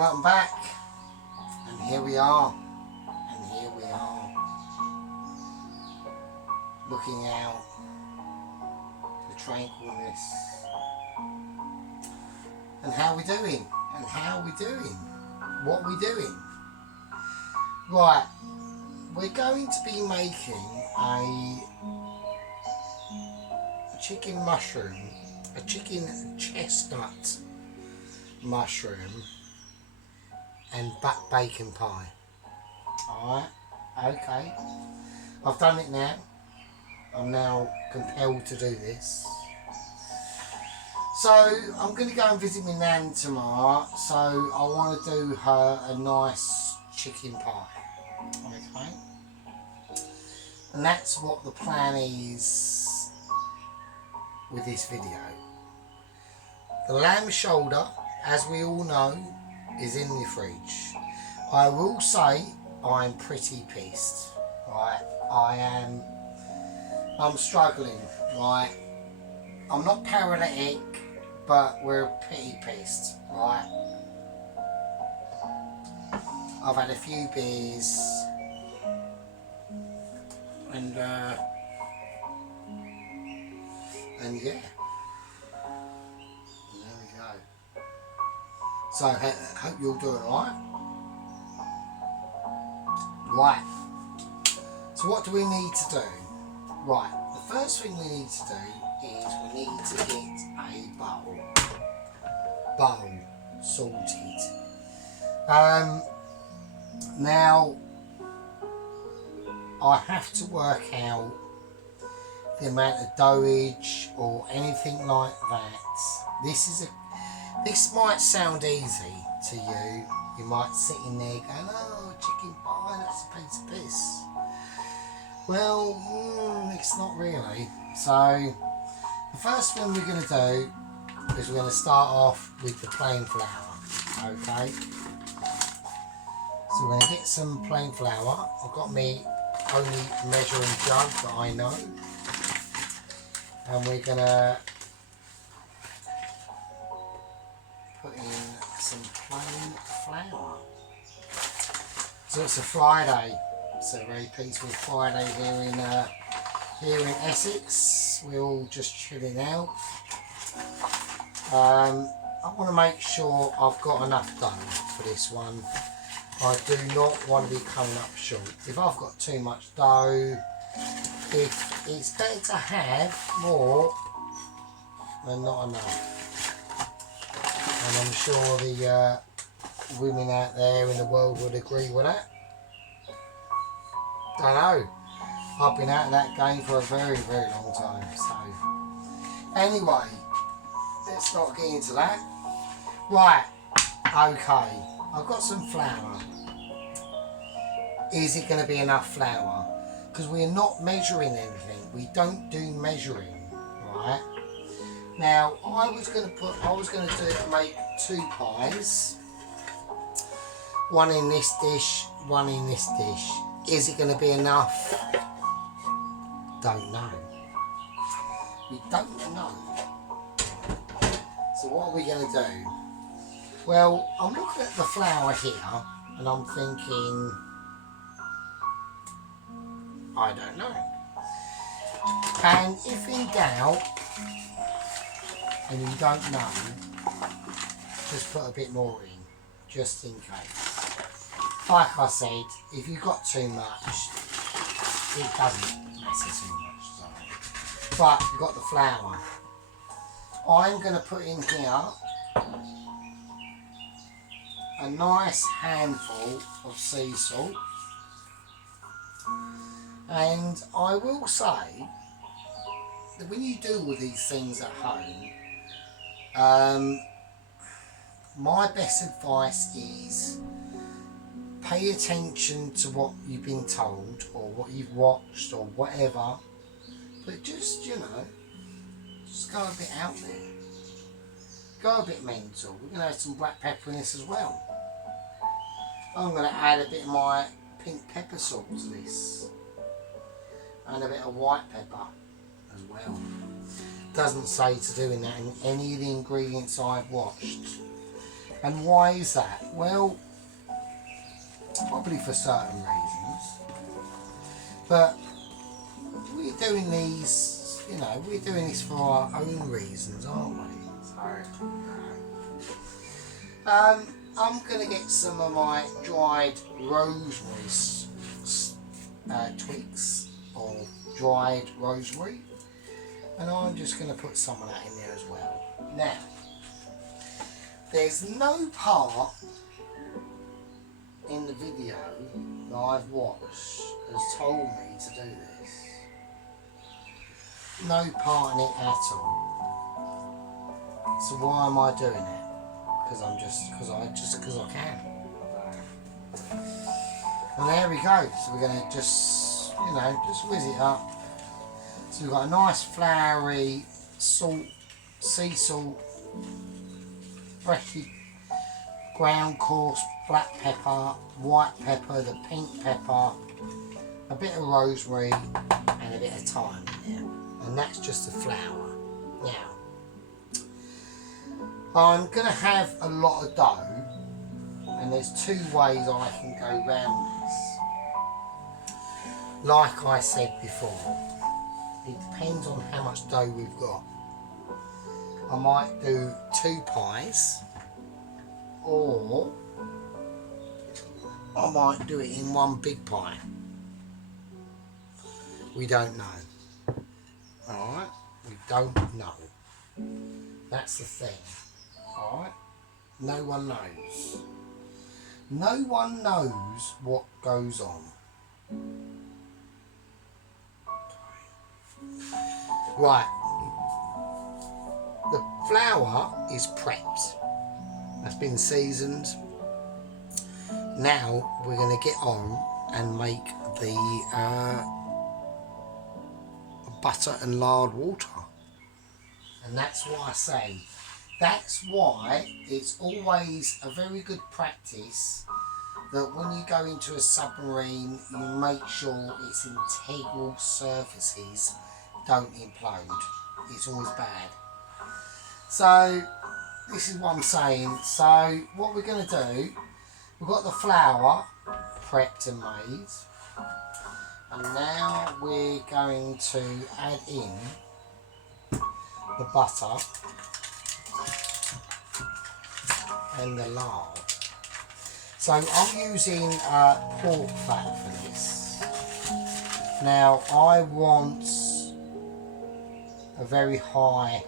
welcome back, and here we are, looking out the tranquilness, and how we doing, what we doing. Right, we're going to be making a chicken chestnut mushroom and bacon pie. Alright, okay. I've done it now. I'm now compelled to do this. So I'm going to go and visit my nan tomorrow, so I want to do her a nice chicken pie. Okay. And that's what the plan is with this video. The lamb shoulder, as we all know, is in the fridge. I will say I'm pretty pissed. Right, I'm struggling. Right, I'm not paralytic, but we're pretty pissed. Right, I've had a few beers, and yeah. So I hope you're doing alright. Right. So what do we need to do? Right. The first thing we need to do is we need to get a bowl sorted. Now I have to work out the amount of dough-age or anything like that. This might sound easy to you. You might sit in there going, oh, chicken pie, that's a piece of piss. Well, it's not really. So, the first thing we're going to do is we're going to start off with the plain flour. Okay? So, we're going to get some plain flour. I've got my only measuring jug that I know. And we're going to put in some plain flour. So it's a Friday. It's a very peaceful Friday here in Essex. We're all just chilling out. I want to make sure I've got enough dough for this one. I do not want to be coming up short. If I've got too much dough, it's better to have more than not enough. And I'm sure the women out there in the world would agree with that. Don't know. I've been out of that game for a very, very long time. So, anyway, let's not get into that. Right, okay. I've got some flour. Is it going to be enough flour? Because we're not measuring anything. We don't do measuring, right? Now, I was going to make two pies. One in this dish, one in this dish. Is it going to be enough? Don't know. We don't know. So what are we going to do? Well, I'm looking at the flour here and I'm thinking, I don't know. And if in doubt, and you don't know, just put a bit more in, just in case. Like I said, if you've got too much, it doesn't matter too much. So. But you've got the flour. I'm going to put in here a nice handful of sea salt. And I will say that when you do all these things at home, my best advice is pay attention to what you've been told or what you've watched or whatever, but just, you know, just go a bit out there. Go a bit mental. We're going to add some black pepper in this as well. I'm going to add a bit of my pink pepper salt to this. And a bit of white pepper as well. Doesn't say to doing that in any of the ingredients I've watched. And why is that? Well, probably for certain reasons. But we're doing these, you know, we're doing this for our own reasons, aren't we? So, I'm going to get some of my dried rosemary twigs, or dried rosemary, and I'm just going to put some of that in there as well. Now, there's no part in the video that I've watched has told me to do this. No part in it at all. So why am I doing it? Because I can. And there we go. So we're going to just, you know, just whiz it up. So we've got a nice floury salt, sea salt, freshly ground coarse black pepper, white pepper, the pink pepper, a bit of rosemary and a bit of thyme in there. And that's just the flour. Now, I'm going to have a lot of dough, and there's two ways I can go round this. Like I said before, it depends on how much dough we've got. I might do 2 pies, or I might do it in one big pie. We don't know. Alright? We don't know. That's the thing. Alright? No one knows. No one knows what goes on. Right. The flour is prepped. That's been seasoned. Now we're going to get on and make the butter and lard water. And that's what I say. That's why it's always a very good practice that when you go into a submarine, you make sure its integral surfaces don't implode. It's always bad. So this is what I'm saying. So what we're going to do, we've got the flour prepped and made, and now we're going to add in the butter and the lard. So I'm using pork fat for this. Now I want a very high,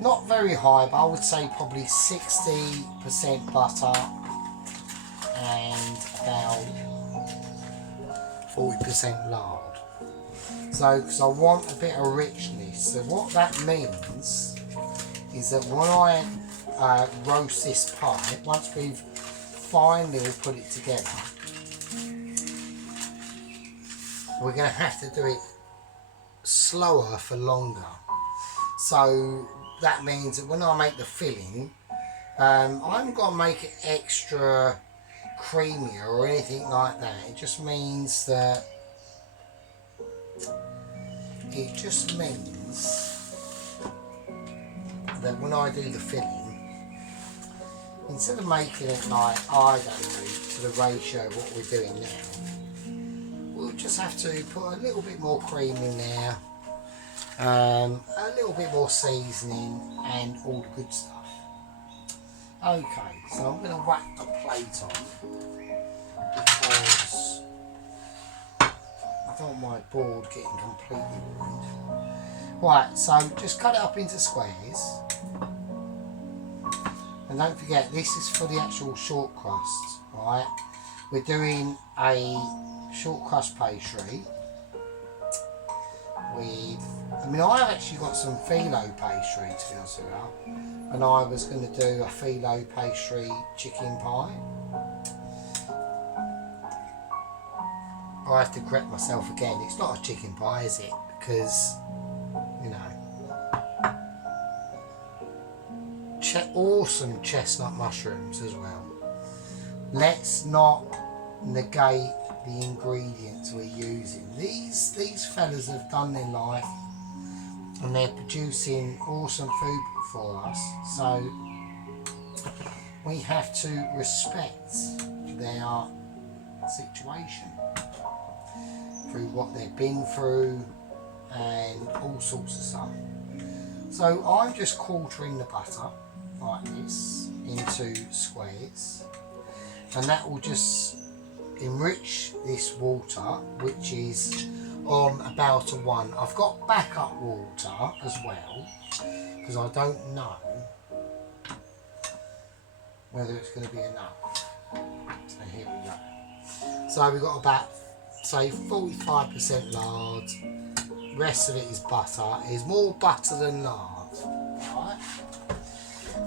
not very high, but I would say probably 60% butter and about 40% lard. So, because I want a bit of richness. So what that means is that when I roast this pie, once we've finally put it together, we're going to have to do it slower for longer. So that means that when I make the filling, I haven't got to make it extra creamier or anything like that. It just means that when I do the filling, instead of making it like, I don't know, to the ratio of what we're doing now, we'll just have to put a little bit more cream in there, a little bit more seasoning and all the good stuff. Okay, so I'm going to whack the plate on because I don't want my board getting completely ruined. Right, so just cut it up into squares. And don't forget, this is for the actual short crust, right? We're doing a short crust pastry with, I mean, I've actually got some phyllo pastry, to be honest with you, and I was going to do a phyllo pastry chicken pie. I have to correct myself again, it's not a chicken pie, is it? Because, you know, awesome chestnut mushrooms as well. Let's not negate the ingredients we're using. These fellas have done their life and they're producing awesome food for us, so we have to respect their situation through what they've been through and all sorts of stuff. So I'm just quartering the butter like this into squares, and that will just enrich this water, which is on about a 1. I've got backup water as well because I don't know whether it's going to be enough. So here we go. So we've got about, say, 45% lard. Rest of it is butter. It is more butter than lard, right?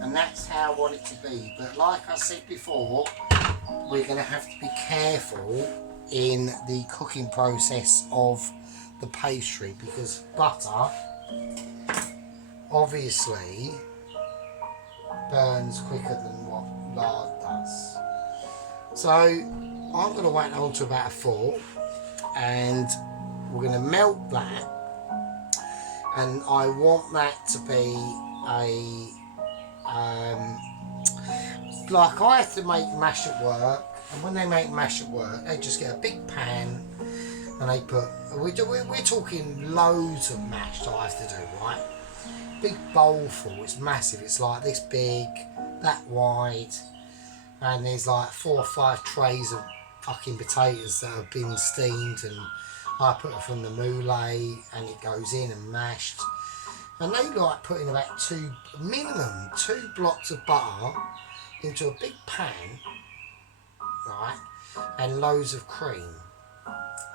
And that's how I want it to be. But like I said before, we're going to have to be careful in the cooking process of the pastry, because butter obviously burns quicker than what lard does. So I'm going to wait on to about a 4, and we're going to melt that, and I want that to be a like I have to make mash at work, and when they make mash at work they just get a big pan and they put, we're talking loads of mash that I have to do, right? Big bowl full, it's massive, it's like this big, that wide, and there's like 4 or 5 trays of fucking potatoes that have been steamed, and I put it from the moulet and it goes in and mashed. And they like putting about minimum 2 blocks of butter into a big pan, right, and loads of cream.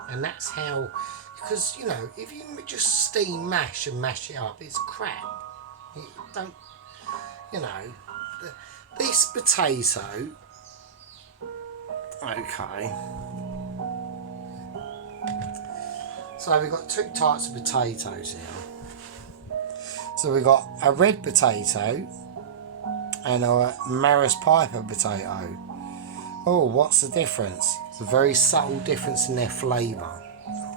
And that's how, because you know, if you just steam mash and mash it up, it's crap. It don't, you know, this potato, okay. So we've got 2 types of potatoes here. So we've got a red potato and a Maris Piper potato. Oh, what's the difference? It's a very subtle difference in their flavour,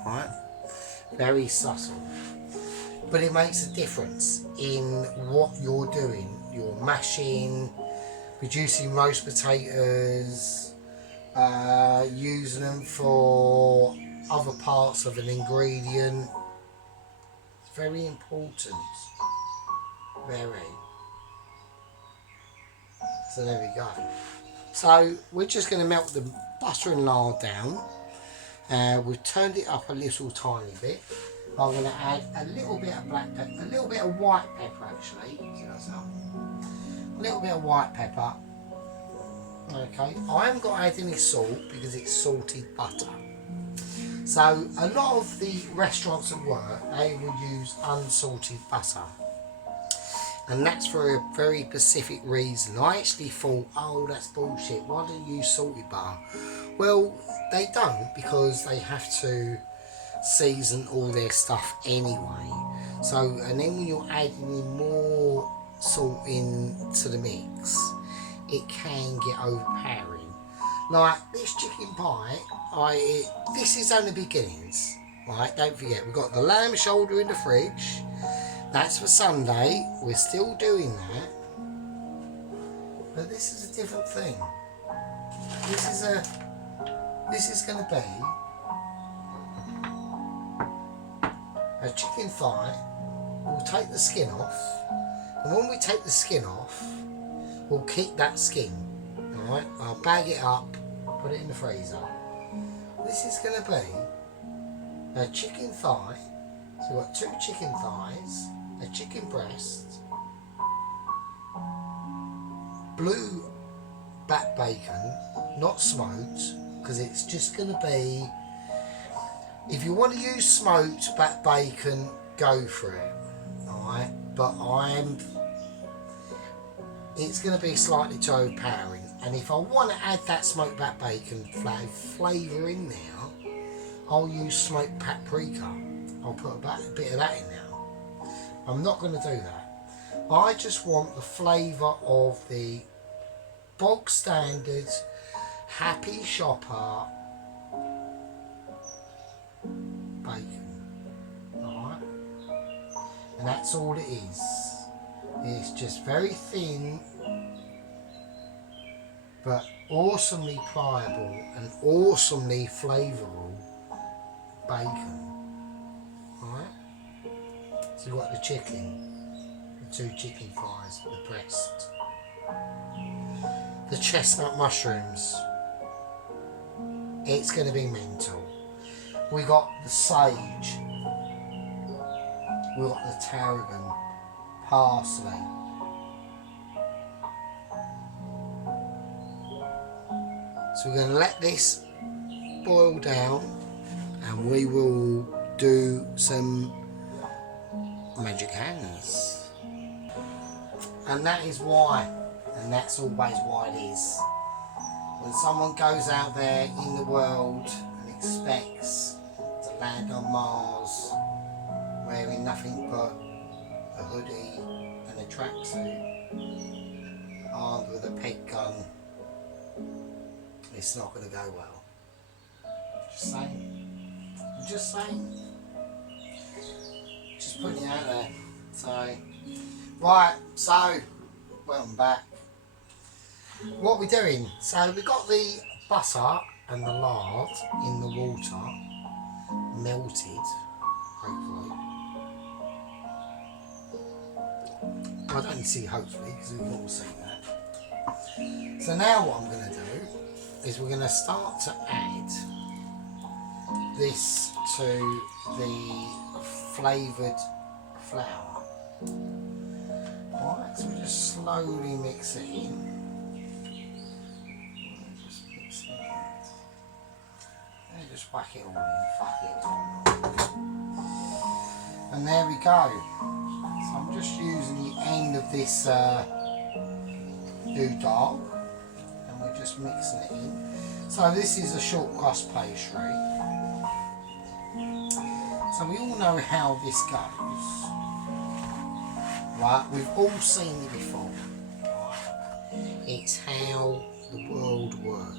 right? Very subtle. But it makes a difference in what you're doing. You're mashing, reducing roast potatoes, using them for other parts of an ingredient. It's very important. Very. So there we go. So we're just going to melt the butter and lard down. We've turned it up a little tiny bit. I'm going to add a little bit of black pepper, a little bit of white pepper actually. See what's up? A little bit of white pepper. Okay, I haven't got to add any salt because it's salted butter. So a lot of the restaurants at work, they will use unsalted butter. And that's for a very specific reason. I actually thought, oh, that's bullshit. Why don't you use salted butter? Well, they don't, because they have to season all their stuff anyway. So, and then when you're adding in more salt into the mix, it can get overpowering. Like this chicken pie, this is only beginnings, right? Don't forget, we've got the lamb shoulder in the fridge. That's for Sunday. We're still doing that, but this is a different thing. This is going to be a chicken thigh. We'll take the skin off, and when we take the skin off, we'll keep that skin. All right, I'll bag it up, put it in the freezer. This is going to be a chicken thigh. So we've got 2 chicken thighs, a chicken breast, blue back bacon, not smoked, because it's just going to be, if you want to use smoked back bacon, go for it, alright, but it's going to be slightly too overpowering, and if I want to add that smoked back bacon flavour in there, I'll use smoked paprika. I'll put a bit of that in now. I'm not going to do that. I just want the flavour of the bog standard happy shopper bacon. Alright? And that's all it is. It's just very thin but awesomely pliable and awesomely flavourful bacon. Alright? So you've got the chicken, the 2 chicken thighs, the breast, the chestnut mushrooms. It's going to be mental. We got the sage, we got the tarragon, parsley. So we're going to let this boil down and we will do some magic hands. And that is why, and that's always why it is. When someone goes out there in the world and expects to land on Mars wearing nothing but a hoodie and a tracksuit, armed with a peg gun, it's not going to go well. Just saying. I'm just saying. Just putting it out there. So, right, so, welcome back. What are we doing? So we got the butter and the lard in the water, melted, hopefully. I don't see hopefully because we've all seen that. So now what I'm going to do is we're going to start to add this to the flavoured flour. Alright, so we just slowly mix it in. Just whack it all in, fuck it. And there we go. So I'm just using the end of this doodle and we're just mixing it in. So this is a short crust pastry. So we all know how this goes. Right, we've all seen it before. Right? It's how the world works.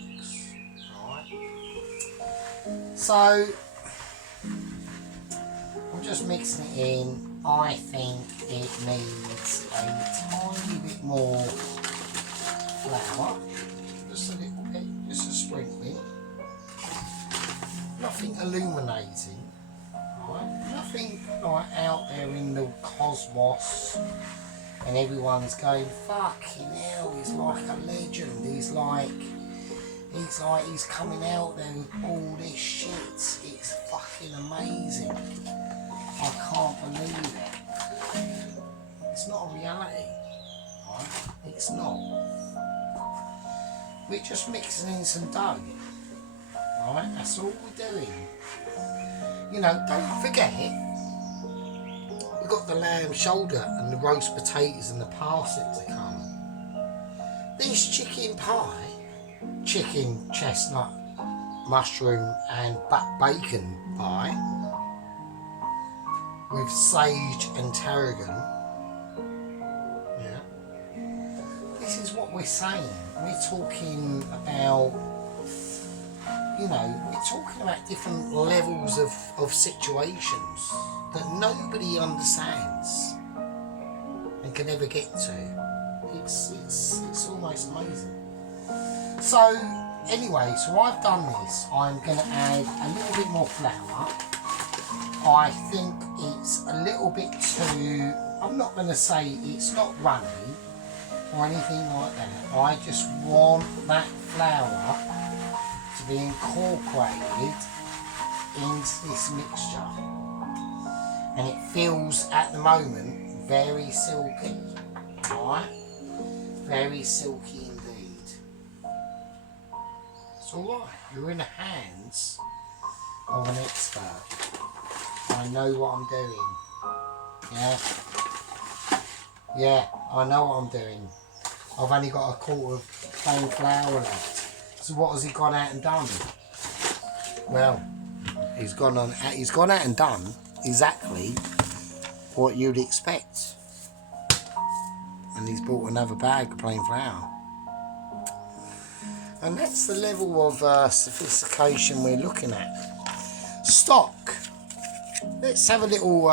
So, I'm just mixing it in. I think it needs a tiny bit more flour. Just a little bit, just a sprinkling. Nothing illuminating. Right? Nothing like out there in the cosmos and everyone's going, fucking hell, he's like a legend. He's coming out there with all this shit. It's fucking amazing. I can't believe it. It's not a reality. Right? It's not. We're just mixing in some dough. Right? That's all we're doing. You know, don't forget, we've got the lamb shoulder and the roast potatoes and the parsnip to come. This chicken pie, chicken, chestnut, mushroom and bacon pie with sage and tarragon. Yeah. This is what we're saying. We're talking about, you know, we're talking about different levels of situations that nobody understands and can ever get to. It's almost amazing. So anyway, so I've done this. I'm going to add a little bit more flour. I think it's a little bit too, I'm not going to say it's not runny or anything like that. I just want that flour to be incorporated into this mixture. And it feels at the moment very silky. Alright? Very silky indeed. It's alright, you're in the hands of an expert. I know what I'm doing. Yeah? Yeah, I know what I'm doing. I've only got a quart of plain flour left. So what has he gone out and done? Well, he's gone out and done exactly what you'd expect. And he's bought another bag of plain flour. And that's the level of sophistication we're looking at. Stock. Let's have a little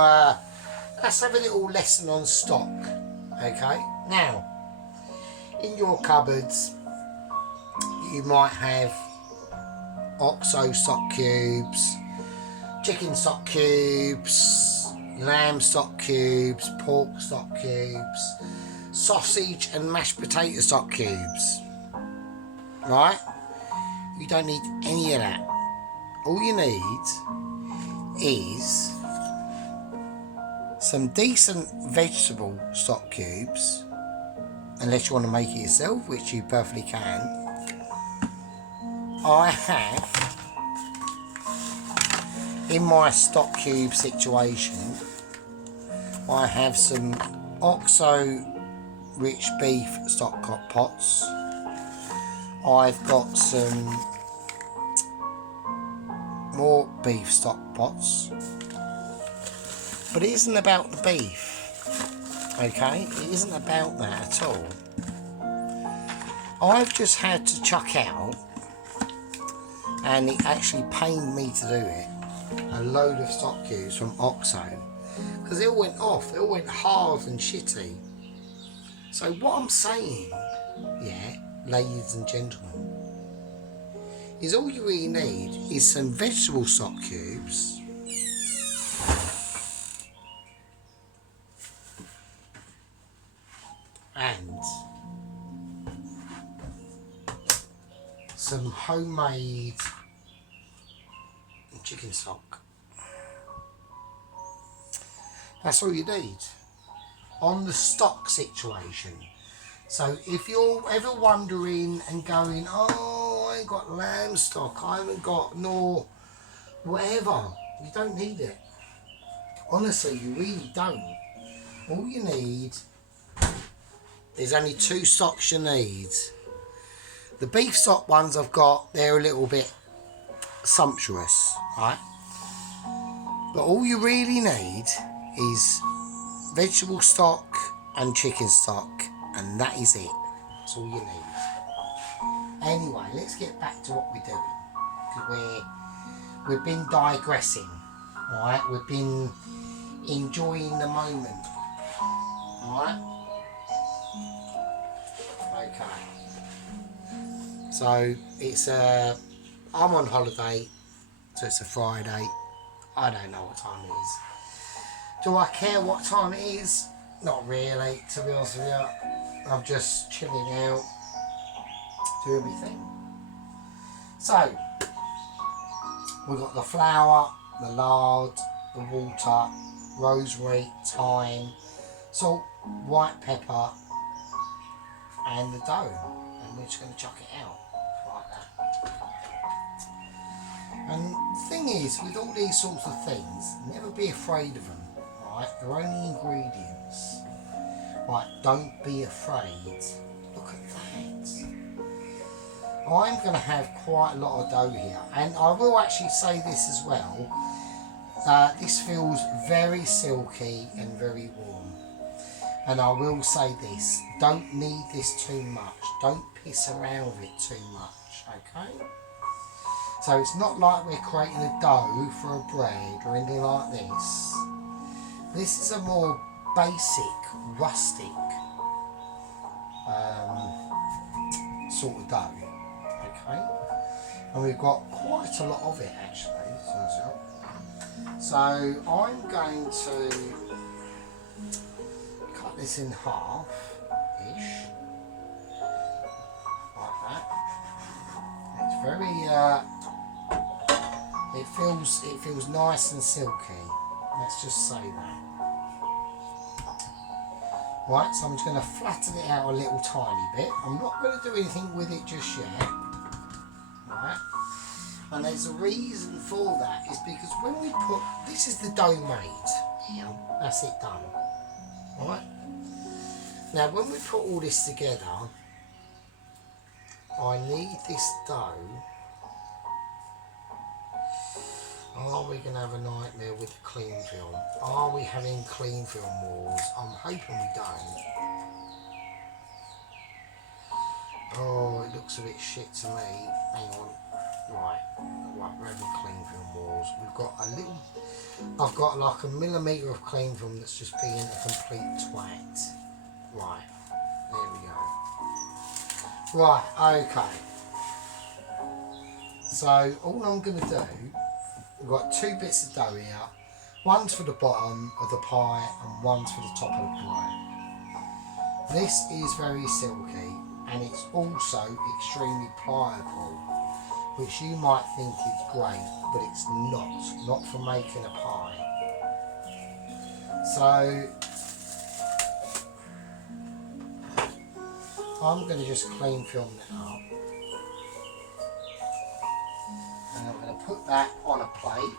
lesson on stock. Okay. Now, in your cupboards, you might have oxo stock cubes, chicken stock cubes, lamb stock cubes, pork stock cubes, sausage and mashed potato stock cubes. Right? You don't need any of that. All you need is some decent vegetable stock cubes, unless you want to make it yourself, which you perfectly can. I have, in my stock cube situation, I have some oxo rich beef stock pots. I've got some more beef stock pots, but it isn't about the beef, okay? It isn't about that at all. I've just had to chuck out, and it actually pained me to do it, a load of stock cubes from Oxo, because they all went off, they all went hard and shitty. So what I'm saying, yeah, ladies and gentlemen, is all you really need is some vegetable stock cubes, and some homemade chicken stock. That's all you need on the stock situation. So if you're ever wondering and going, oh, I ain't got lamb stock, I haven't got nor whatever, you don't need it. Honestly, you really don't. All you need, there's only two stocks you need. The beef stock ones I've got, they're a little bit sumptuous, right? But all you really need is vegetable stock and chicken stock, and that is it. That's all you need. Anyway, let's get back to what we're doing, because we've been digressing, right? We've been enjoying the moment, right? Okay. So it's I'm on holiday, so it's a Friday. I don't know what time it is. Do I care what time it is? Not really, to be honest with you. I'm just chilling out, doing my thing. So, we've got the flour, the lard, the water, rosemary, thyme, salt, white pepper, and the dough. And we're just going to chuck it out like that. And the thing is, with all these sorts of things, never be afraid of them. Right, they're only ingredients. Right, don't be afraid. Look at that. I'm going to have quite a lot of dough here, and I will actually say this as well. This feels very silky and very warm. And I will say this, don't knead this too much. Don't piss around with it too much, okay? So it's not like we're creating a dough for a bread or anything like this. This is a more basic, rustic sort of dough, okay? And we've got quite a lot of it actually, so I'm going to cut this in half-ish, like that. It's very, it feels nice and silky, let's just say that. Right, so I'm just going to flatten it out a little tiny bit. I'm not going to do anything with it just yet. Right, and there's a reason for that, is because when we put, this is the dough made. Yeah. That's it done. Right, now when we put all this together, I need this dough. Are we going to have a nightmare with the clean film? Are we having clean film wars? I'm hoping we don't. Oh, it looks a bit shit to me. Hang on. Right, we're having clean film wars. We've got a little, I've got like a millimetre of clean film that's just being a complete twat. Right, there we go. Right, okay. So all I'm going to do, we've got 2 bits of dough here. One's for the bottom of the pie and one's for the top of the pie. This is very silky and it's also extremely pliable, which you might think is great, but it's not for making a pie. So I'm going to just clean film that up, and I'm going to put that on a plate,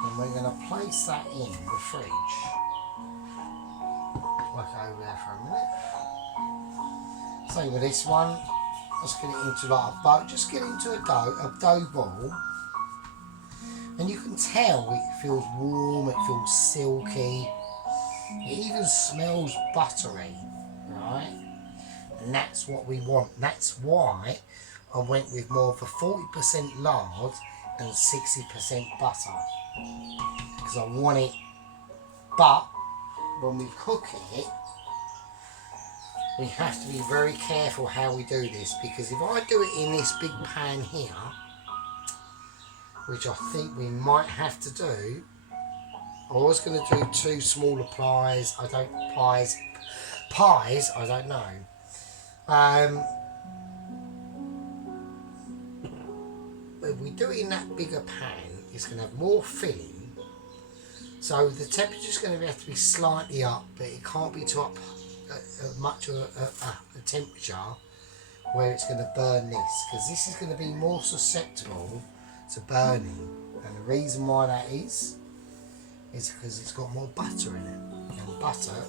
and we're going to place that in the fridge. Work over there for a minute. Same with this one. Let's get it into like a bowl. Just get it into a dough ball, and you can tell it feels warm. It feels silky. It even smells buttery, right? And that's what we want. That's why I went with more of a 40% lard and 60% butter, because I want it. But when we cook it, we have to be very careful how we do this, because if I do it in this big pan here, which I think we might have to do, I was going to do 2 smaller pies. I don't know. If we do it in that bigger pan, it's going to have more filling. So the temperature's going to have to be slightly up, but it can't be too up much of a temperature where it's going to burn this, because this is going to be more susceptible to burning. And the reason why that is because it's got more butter in it, and butter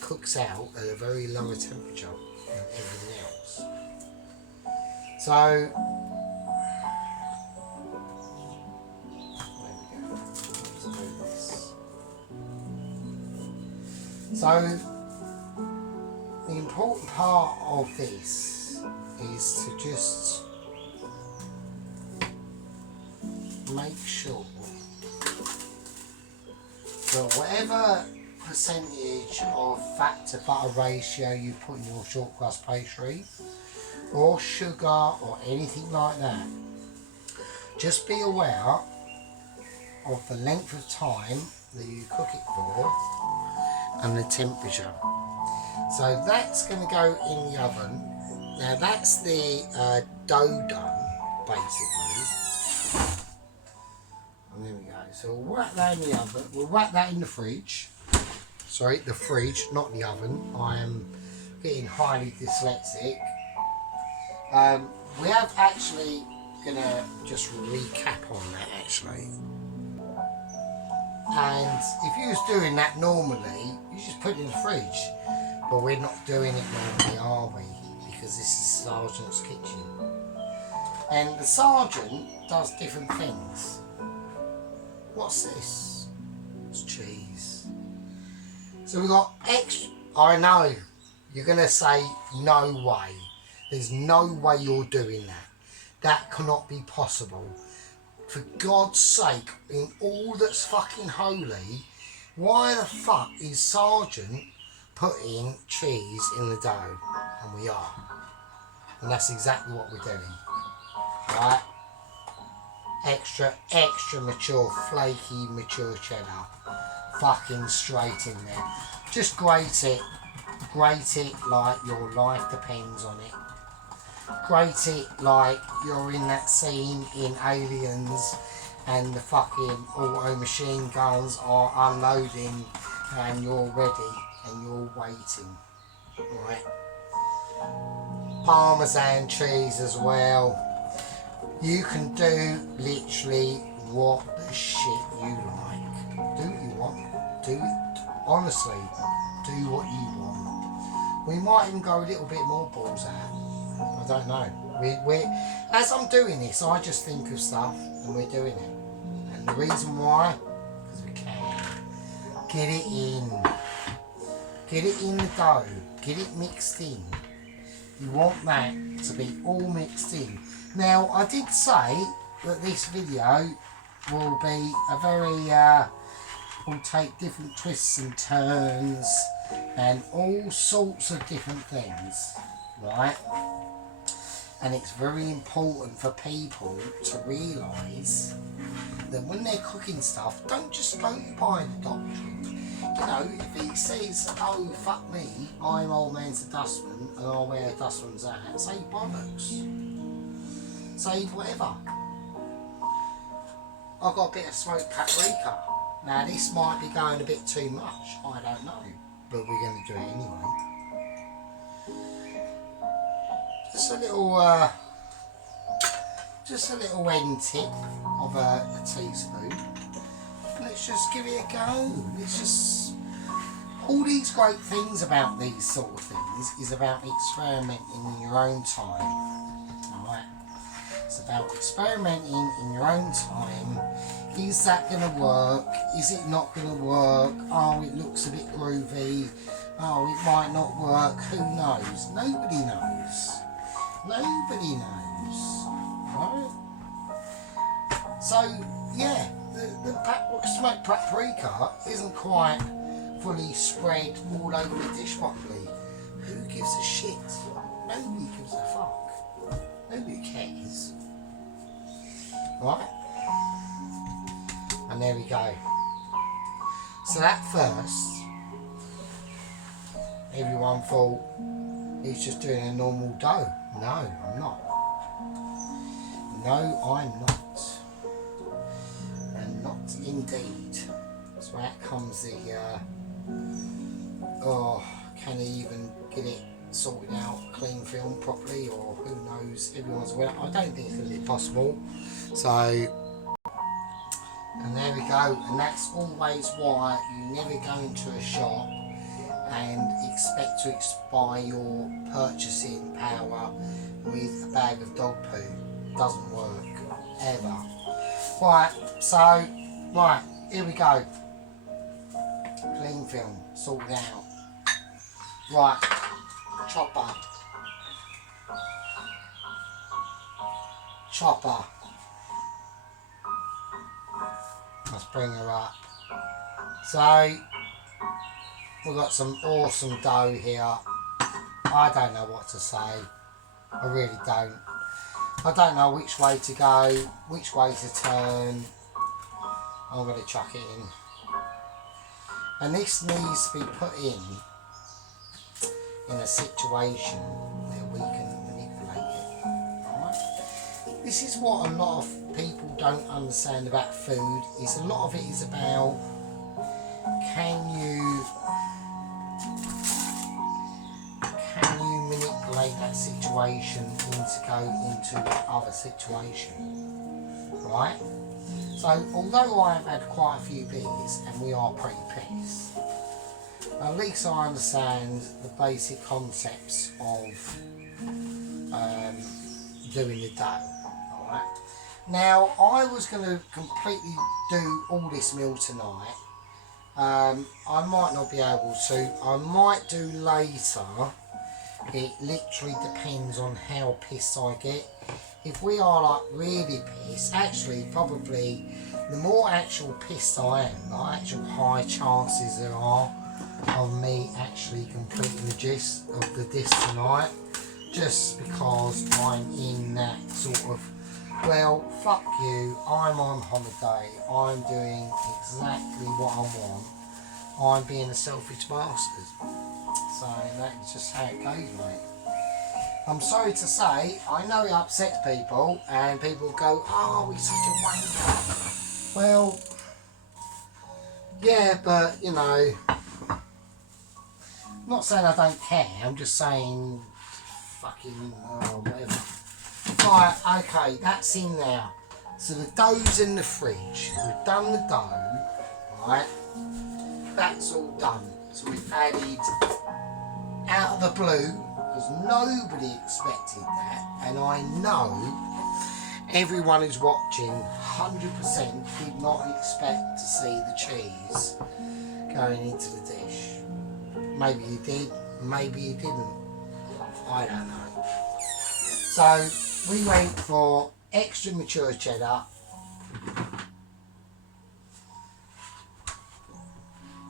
cooks out at a very lower temperature than everything else. So there we go. Let's do this. So the important part of this is to just make sure that whatever percentage of fat to butter ratio you put in your short crust pastry, or sugar or anything like that, just be aware of the length of time that you cook it for and the temperature. So that's going to go in the oven. Now that's the dough done, basically. And there we go. So we'll whack that in the oven. We'll whack that in the fridge. Sorry, the fridge, not the oven. I am getting highly dyslexic. We have actually gonna just recap on that actually. And if you was doing that normally, you just put it in the fridge. But we're not doing it normally, are we? Because this is Sergeant's kitchen. And the Sergeant does different things. What's this? It's cheese. So we've got extra. I know you're going to say no way. There's no way you're doing that. That cannot be possible. For God's sake, in all that's fucking holy, why the fuck is Sergeant putting cheese in the dough? And we are. And that's exactly what we're doing. Right? Extra mature, flaky, mature cheddar. Fucking straight in there. Just grate it. Grate it like your life depends on it. Grate it like you're in that scene in Aliens and the fucking auto machine guns are unloading and you're ready and you're waiting. Right? Parmesan cheese as well. You can do literally what the shit you like. Do what you want. Do it. Honestly, do what you want. We might even go a little bit more balls out. I don't know. We as I'm doing this, I just think of stuff and we're doing it. And the reason why, because we can. Get it in. Get it in the dough. Get it mixed in. You want that to be all mixed in. Now, I did say that this video will be a very, will take different twists and turns and all sorts of different things, right? And it's very important for people to realise that when they're cooking stuff, don't just go by the doctrine. You know, if he says, oh, fuck me, I'm old man's a dustman and I'll wear a dustman's hat, say bollocks. Say whatever. I've got a bit of smoked paprika. Now this might be going a bit too much, I don't know, but we're going to do it anyway. Just a little end tip of a teaspoon. Let's just give it a go. It's just all these great things about these sort of things is about experimenting in your own time. Alright? It's about experimenting in your own time. Is that going to work? Is it not going to work? Oh, it looks a bit groovy. Oh, it might not work. Who knows? Nobody knows. Nobody knows. Right? So, yeah, the smoked paprika isn't quite fully spread all over the dish properly. Who gives a shit? Nobody gives a fuck. Nobody cares. Right? And there we go. So at first, everyone thought he's just doing a normal dough. No, I'm not. No, I'm not. And not indeed. So out comes the, can he even get it sorted out, clean film properly, or who knows, everyone's well. I don't think it's going to be possible. So, and there we go. And that's always why you never go into a shop and expect to expire your purchasing power with a bag of dog poo. Doesn't work, ever. Right, so, right, here we go. Clean film, sorted out. Right, chopper. Chopper. Let's bring her up. So, we've got some awesome dough here. I don't know what to say. I really don't. I don't know which way to go, which way to turn. I'm going to chuck it in. And this needs to be put in a situation where we can manipulate it. Alright? This is what a lot of people don't understand about food, is a lot of it is about can you manipulate that situation to go into the other situation, right? So although I have had quite a few beers and we are pretty pissed, at least I understand the basic concepts of doing the dough. Alright. Now I was going to completely do all this meal tonight. I might not be able to. I might do later. It literally depends on how pissed I get. If we are like really pissed, actually probably the more actual pissed I am, the actual high chances there are of me actually completing the gist of the dish tonight, just because I'm in that sort of, well, fuck you, I'm on holiday, I'm doing exactly what I want, I'm being a selfish bastard. So that's just how it goes, mate. I'm sorry to say, I know it upsets people, and people go, oh, he's such a wanker. Well, yeah, but, you know, I'm not saying I don't care, I'm just saying, fucking, whatever. Right, okay, that's in there. So the dough's in the fridge. We've done the dough, right? That's all done. So we've added, out of the blue, because nobody expected that, and I know everyone who's watching 100% did not expect to see the cheese going into the dish. Maybe you did, maybe you didn't. I don't know. So we went for extra mature cheddar.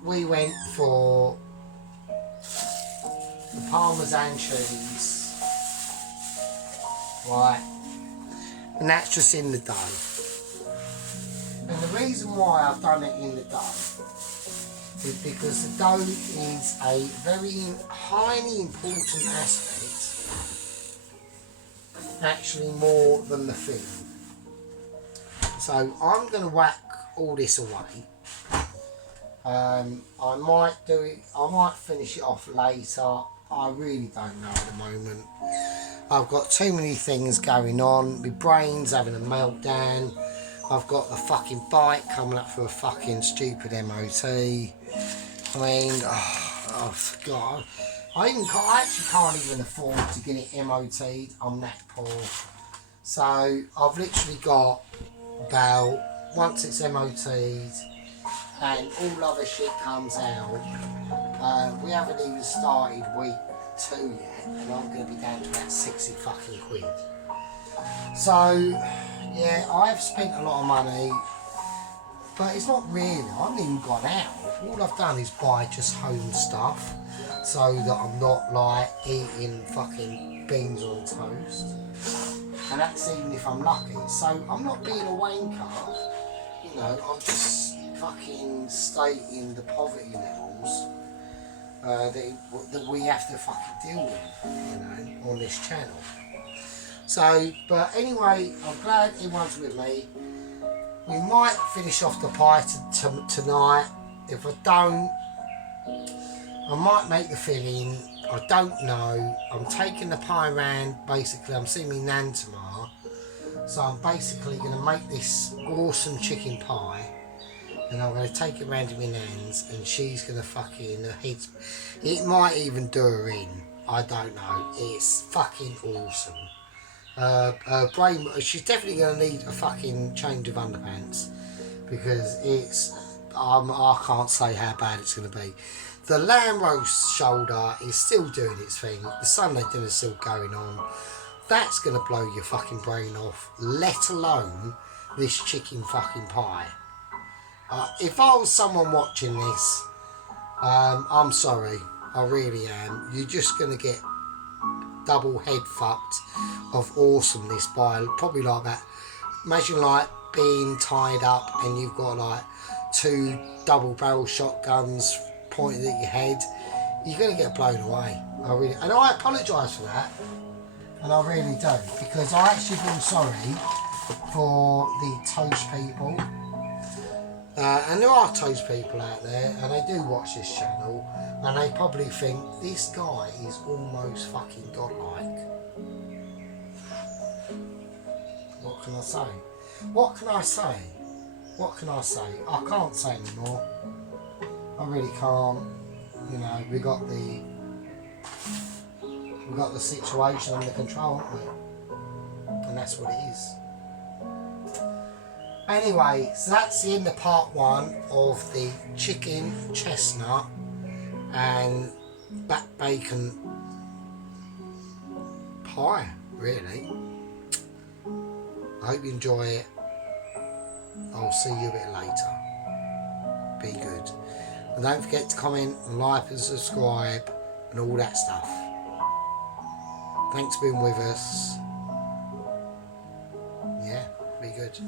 We went for the Parmesan cheese, right, and that's just in the dough. And the reason why I've done it in the dough is because the dough is a very highly important aspect, actually more than the filling. So I'm going to whack all this away. I might do it, I might finish it off later. I really don't know at the moment. I've got too many things going on. My brain's having a meltdown. I've got the fucking bike coming up for a fucking stupid MOT. I mean, oh God. I actually can't even afford to get it MOT'd. I'm that poor. So I've literally got about, once it's MOT'd and all other shit comes out, we haven't even started week 2 yet, and I'm going to be down to about 60 fucking quid. So yeah, I've spent a lot of money, but it's not really, I haven't even gone out. All I've done is buy just home stuff, so that I'm not like eating fucking beans on toast. And that's even if I'm lucky. So I'm not being a wanker, you know, I'm just fucking stating the poverty levels that we have to fucking deal with, you know, on this channel. So, but anyway, I'm glad everyone's with me. We might finish off the pie tonight. If I don't, I might make the filling. I don't know. I'm taking the pie round. Basically, I'm seeing me nan tomorrow. So I'm basically going to make this awesome chicken pie. And I'm going to take it round to my nan's. And she's going to fucking... It might even do her in. I don't know. It's fucking awesome. Her brain, she's definitely going to need a fucking change of underpants, because it's, I can't say how bad it's going to be. The lamb roast shoulder is still doing its thing. The Sunday dinner's still going on. That's going to blow your fucking brain off, let alone this chicken fucking pie. If I was someone watching this, I'm sorry, I really am. You're just going to get double head fucked of awesomeness by probably like that. Imagine like being tied up and you've got like 2 double barrel shotguns pointed at your head. You're going to get blown away. And I apologise for that, and I really do, because I actually feel sorry for the toast people. And there are toast people out there, and they do watch this channel, and they probably think this guy is almost fucking godlike. What can I say? What can I say? What can I say? I can't say anymore. I really can't. You know, we got the situation under control, haven't we? And that's what it is. Anyway, so that's the end of part 1 of the chicken chestnut and back bacon pie, really. I hope you enjoy it. I'll see you a bit later. Be good. And don't forget to comment, like and subscribe and all that stuff. Thanks for being with us. Yeah, be good.